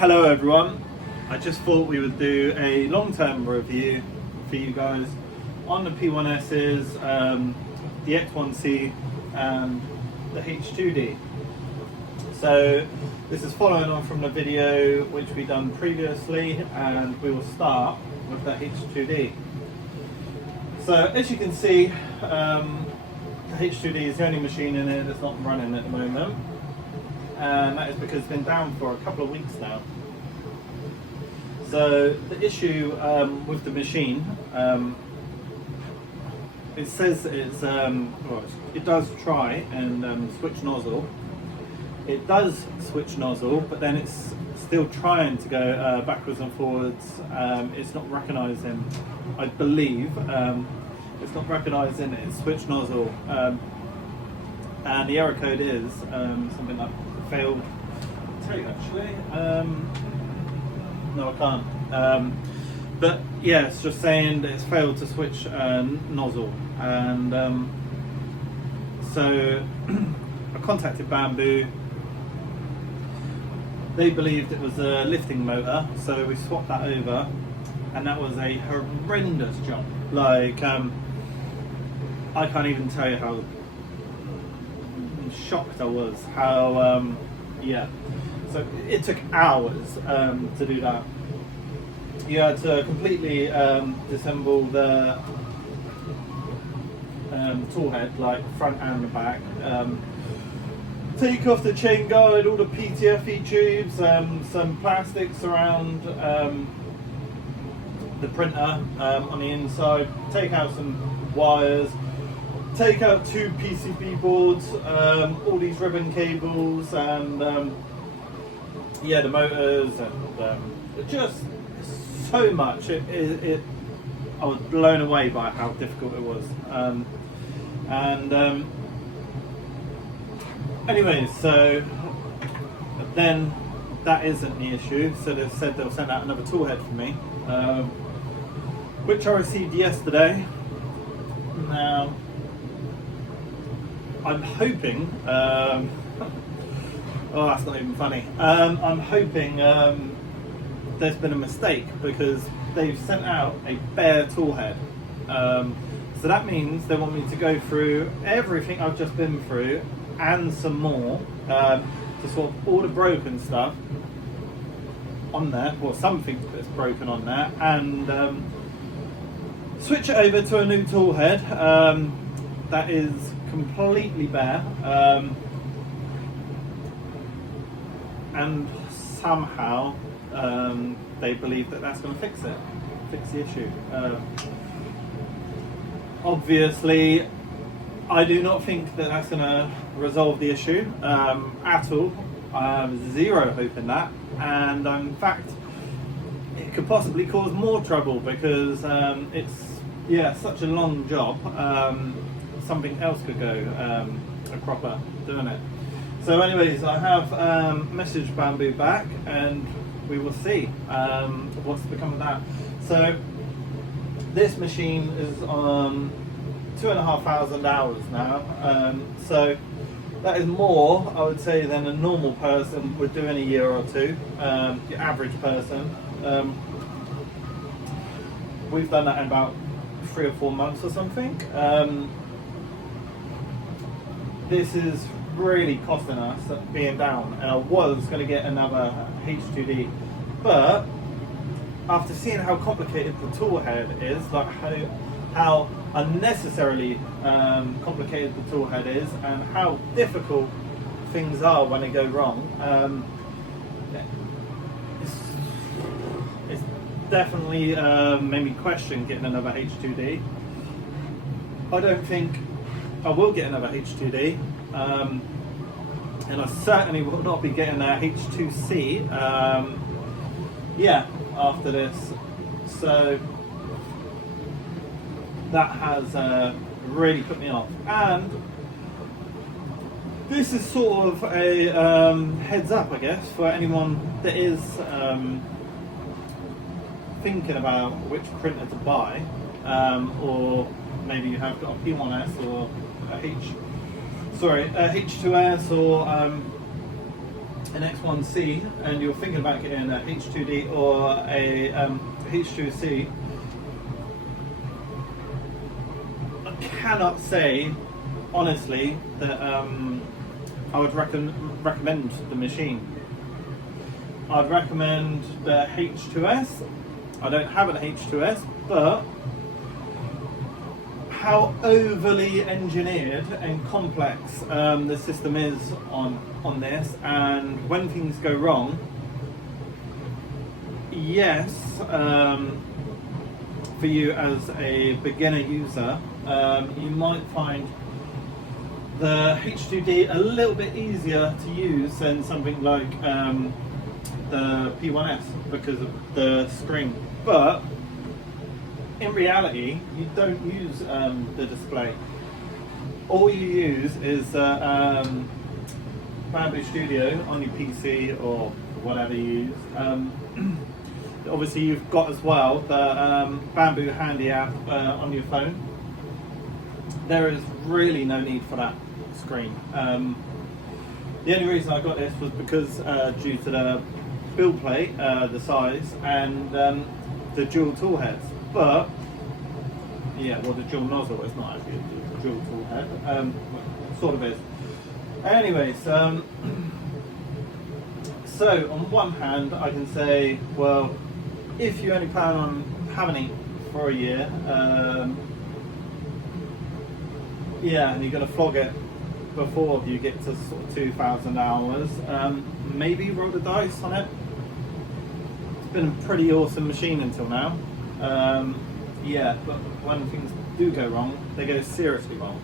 Hello everyone, I just thought we would do a long-term review for you guys on the P1S's, the X1C and the H2D. So this is following on from the video which we done previously, and we will start with the H2D. So as you can see, the H2D is the only machine in it that's not running at the moment, and that is because it's been down for a couple of weeks now. So the issue with the machine, it says it's well, it does try and switch nozzle. It does switch nozzle, but then it's still trying to go backwards and forwards. It's not recognising, I believe, it's not recognising its switch nozzle, and the error code is something like failed. I'll tell you actually. No, I can't. But yeah, it's just saying that it's failed to switch nozzle, and so I contacted Bambu. They believed it was a lifting motor, so we swapped that over, and that was a horrendous job. Like, I can't even tell you how shocked I was. How, yeah. So it took hours to do that. You had to completely disassemble the tool head, like front and the back. Take off the chain guide, all the PTFE tubes, some plastics around the printer on the inside. Take out some wires. Take out two PCB boards, all these ribbon cables, and yeah, the motors, and just so much. I was blown away by how difficult it was. Anyway, so then that isn't the issue. So they've said they'll send out another tool head for me, which I received yesterday. Now, I'm hoping, oh, that's not even funny. I'm hoping there's been a mistake, because they've sent out a bare tool head. So that means they want me to go through everything I've just been through and some more, to sort of all the broken stuff on there, or something that's broken on there, and switch it over to a new tool head that is completely bare, and somehow they believe that that's going to fix the issue. Obviously, I do not think that that's going to resolve the issue at all. I have zero hope in that, and in fact, it could possibly cause more trouble, because it's such a long job. Something else could go a cropper doing it. So anyways, I have messaged Bambu back, and we will see what's become of that. So this machine is on 2,500 hours now, so that is more, I would say, than a normal person would do in a year or two, the average person. We've done that in about 3 or 4 months or something. This is really costing us being down, and I was going to get another H2D, but after seeing how complicated the tool head is, like how unnecessarily complicated the tool head is, and how difficult things are when they go wrong, it's definitely made me question getting another H2D. I don't think I will get another H2D, and I certainly will not be getting a H2C after this. So that has really put me off, and this is sort of a heads up, I guess, for anyone that is thinking about which printer to buy, or maybe you have got a P1S or a H2S or an X1C and you're thinking about getting a H2D or a H2C, I cannot say honestly that I would recommend the machine. I'd recommend the H2S. I don't have an H2S, but how overly engineered and complex the system is on this, and when things go wrong, yes, for you as a beginner user, you might find the H2D a little bit easier to use than something like the P1S because of the screen, but in reality, you don't use the display. All you use is Bambu Studio on your PC or whatever you use. Obviously, you've got as well the Bambu Handy app on your phone. There is really no need for that screen. The only reason I got this was because due to the build plate, the size, and the dual tool heads. But yeah, well, the dual nozzle is not actually a dual tool head, sort of is. Anyways, so on one hand, I can say, well, if you only plan on having it for a year, yeah, and you're going to flog it before you get to sort of 2,000 hours, maybe roll the dice on it. It's been a pretty awesome machine until now. Yeah, but when things do go wrong, they go seriously wrong.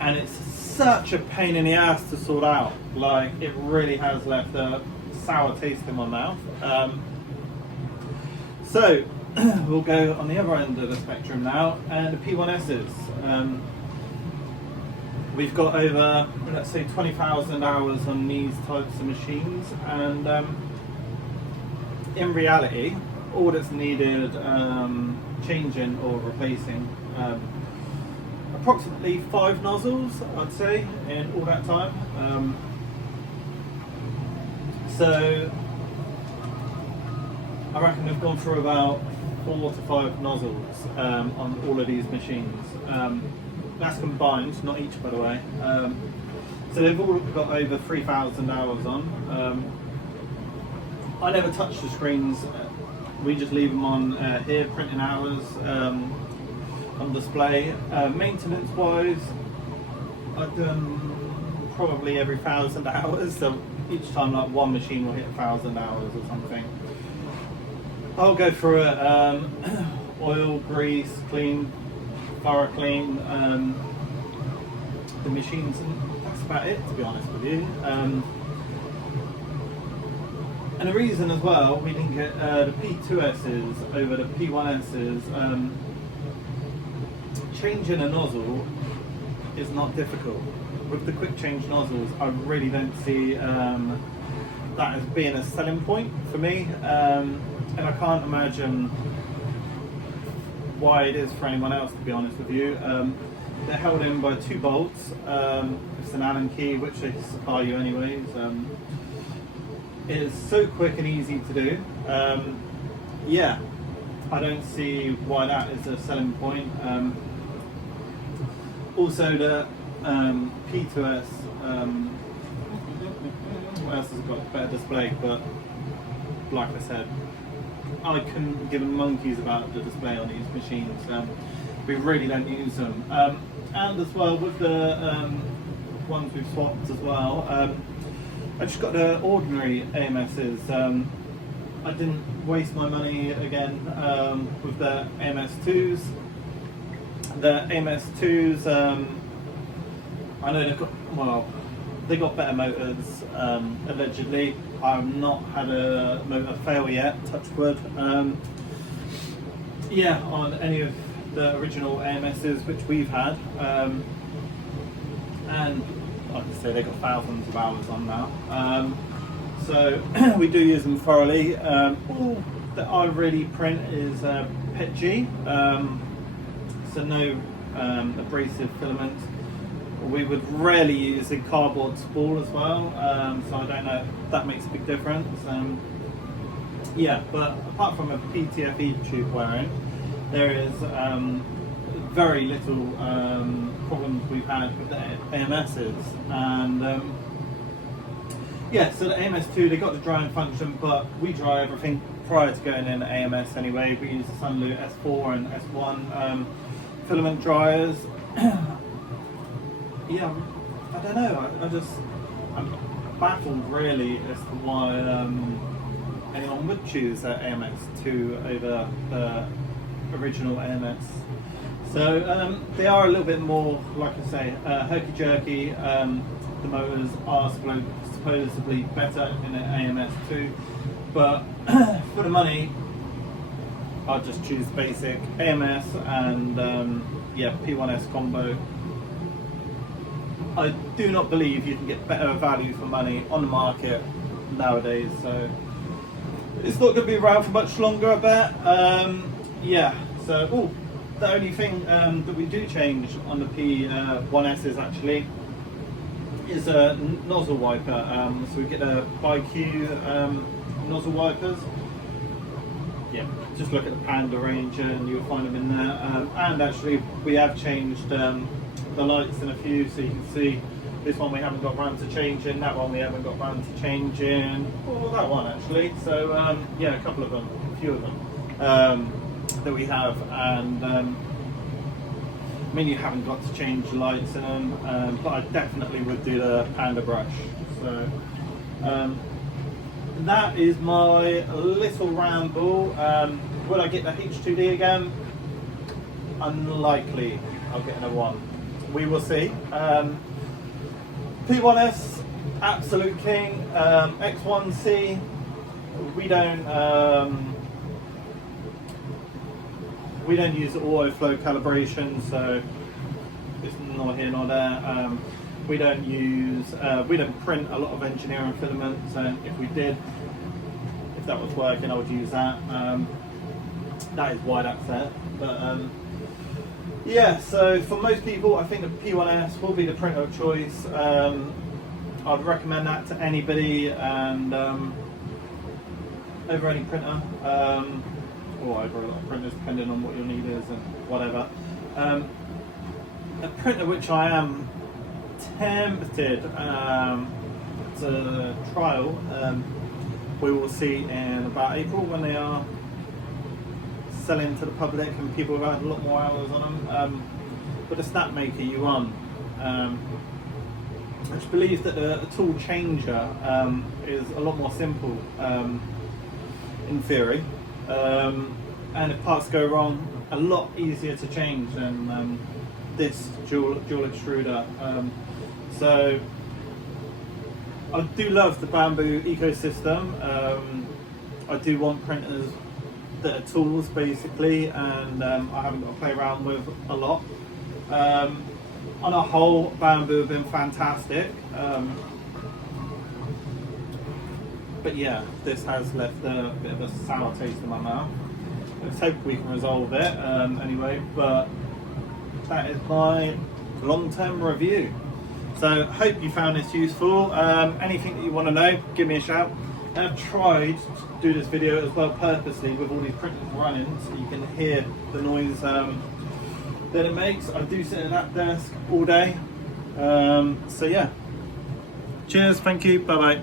And it's such a pain in the ass to sort out. Like, it really has left a sour taste in my mouth. So, we'll go on the other end of the spectrum now, and the P1Ss. We've got over, let's say, 20,000 hours on these types of machines, and in reality, all that's needed changing or replacing approximately 5 nozzles, I'd say, in all that time. So I reckon we've gone through about 4 to 5 nozzles on all of these machines. That's combined, not each, by the way. So they've all got over 3,000 hours on. I never touch the screens. We just leave them on here, printing hours on display. Maintenance wise, I've done probably every 1,000 hours, so each time like one machine will hit 1,000 hours or something. I'll go through it, oil, grease, clean, thorough clean, the machines, and that's about it, to be honest with you. And the reason as well we didn't get the P2Ss over the P1Ss, changing a nozzle is not difficult. With the quick change nozzles, I really don't see that as being a selling point for me, and I can't imagine why it is for anyone else, to be honest with you. They're held in by 2 bolts. It's an Allen key, which they supply you anyways. It is so quick and easy to do. Yeah, I don't see why that is a selling point. Also the P2S, what else has got a better display, but like I said, I couldn't give a monkeys about the display on these machines. We really don't use them. And as well with the ones we've swapped as well, I just got the ordinary AMSs. I didn't waste my money again with the AMS2s. The AMS2s, I know they got better motors, allegedly. I've not had a motor fail yet, touch wood. Yeah, on any of the original AMSs which we've had. And like I say, they've got thousands of hours on now. So we do use them thoroughly. All that I really print is PETG, so no abrasive filaments. We would rarely use a cardboard spool as well, so I don't know if that makes a big difference. Yeah, but apart from a PTFE tube wearing, there is very little problems we've had with the AMSs. And yeah, so the AMS2, they got the drying function, but we dry everything prior to going in AMS anyway. We use the Sunloop S4 and S1 filament dryers. Yeah, I don't know. I'm baffled really as to why anyone would choose AMS2 over the original AMS. So they are a little bit more, like I say, herky-jerky. The motors are supposedly better in an AMS2, but for the money, I'll just choose basic AMS and yeah, P1S combo. I do not believe you can get better value for money on the market nowadays, so it's not going to be around for much longer, I bet. Yeah, so the only thing that we do change on the P1S actually is a nozzle wiper. So we get a ByQ nozzle wipers. Yeah, just look at the Panda range and you'll find them in there. And actually we have changed the lights in a few, so you can see this one we haven't got round to changing, that one we haven't got round to changing, or that one actually. So yeah, a couple of them, a few of them that we have. And I mean, you haven't got to change the lights in them, but I definitely would do the Panda brush. So that is my little ramble. Will I get the H2D again? Unlikely. I'll get another one. We will see. P1S, absolute king. X1C, we don't use auto flow calibration, so it's not here nor there. We don't print a lot of engineering filaments, and if we did, if that was working, I would use that. That is why that's there. But yeah, so for most people, I think the P1S will be the printer of choice. I'd recommend that to anybody, and over any printer, or over a lot of printers, depending on what your need is and whatever. A printer which I am tempted to trial, we will see in about April when they are selling to the public and people have had a lot more hours on them. But the Snapmaker U1, I just believe that the tool changer is a lot more simple in theory, and if parts go wrong, a lot easier to change than this dual extruder. So I do love the Bambu ecosystem. I do want printers that are tools basically, and I haven't got to play around with a lot. On a whole, Bambu have been fantastic, but yeah, this has left a bit of a sour taste in my mouth. Let's hope we can resolve it anyway, but that is my long-term review. So hope you found this useful. Anything that you want to know, give me a shout. I've tried to do this video as well purposely with all these printers running, so you can hear the noise that it makes. I do sit at that desk all day. So yeah, cheers, thank you, bye bye.